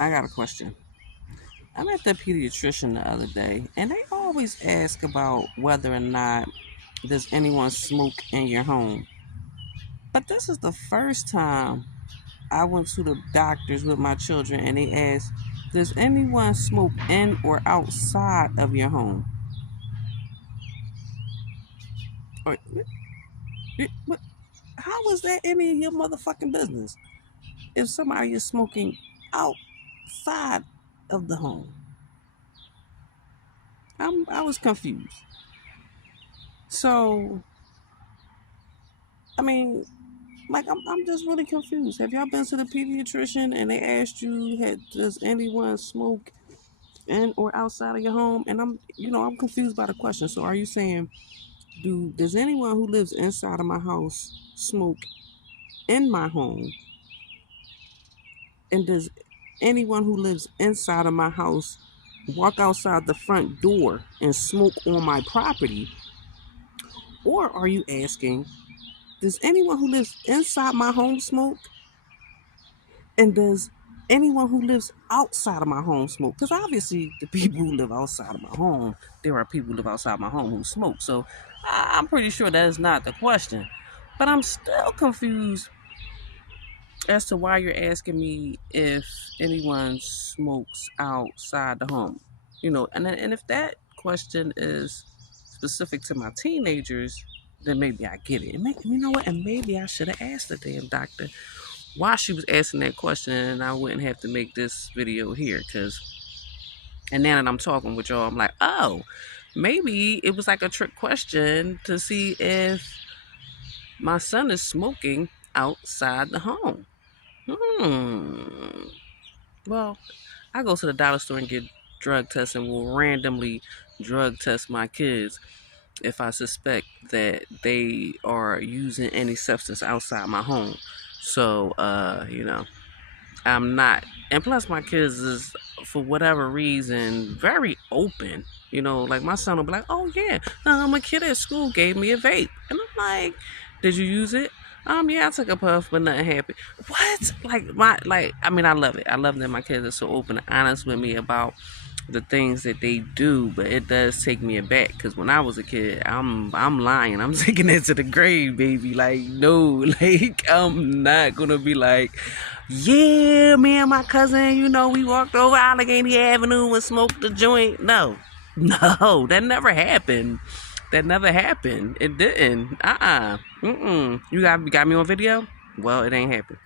I got a question. I met the pediatrician the other day, and they always ask about whether or not does anyone smoke in your home. But this is the first time I went to the doctors with my children, and they asked, "Does anyone smoke in or outside of your home?" Or, how is that any of your motherfucking business if somebody is smoking outside of the home? I was confused. So, I mean, like, I'm just really confused. Have y'all been to the pediatrician and they asked you, does anyone smoke in or outside of your home? And I'm confused by the question. So, are you saying, does anyone who lives inside of my house smoke in my home? And does anyone who lives inside of my house walk outside the front door and smoke on my property? Or are you asking, does anyone who lives inside my home smoke? And does anyone who lives outside of my home smoke? Because obviously, the people who live outside of my home, there are people who live outside my home who smoke. So I'm pretty sure that is not the question. But I'm still confused as to why you're asking me if anyone smokes outside the home. And if that question is specific to my teenagers, then maybe I get it. You know what? And maybe I should have asked the damn doctor why she was asking that question, and I wouldn't have to make this video here. And now that I'm talking with y'all, I'm like, oh, maybe it was like a trick question to see if my son is smoking outside the home. Well, I go to the dollar store and get drug tests, and will randomly drug test my kids if I suspect that they are using any substance outside my home. So, I'm not. And plus, my kids is, for whatever reason, very open. Like my son will be like, "Oh yeah, my kid at school gave me a vape," and I'm like, "Did you use it?" Yeah, I took a puff, but nothing happened. What? I mean, I love it. I love that my kids are so open and honest with me about the things that they do, but it does take me aback because when I was a kid, I'm lying. I'm taking it to the grave, baby. Like, no, like, I'm not gonna be like, yeah, me and my cousin, we walked over Allegheny Avenue and smoked a joint. No, that never happened. That never happened. It didn't. You got me on video? Well, it ain't happened.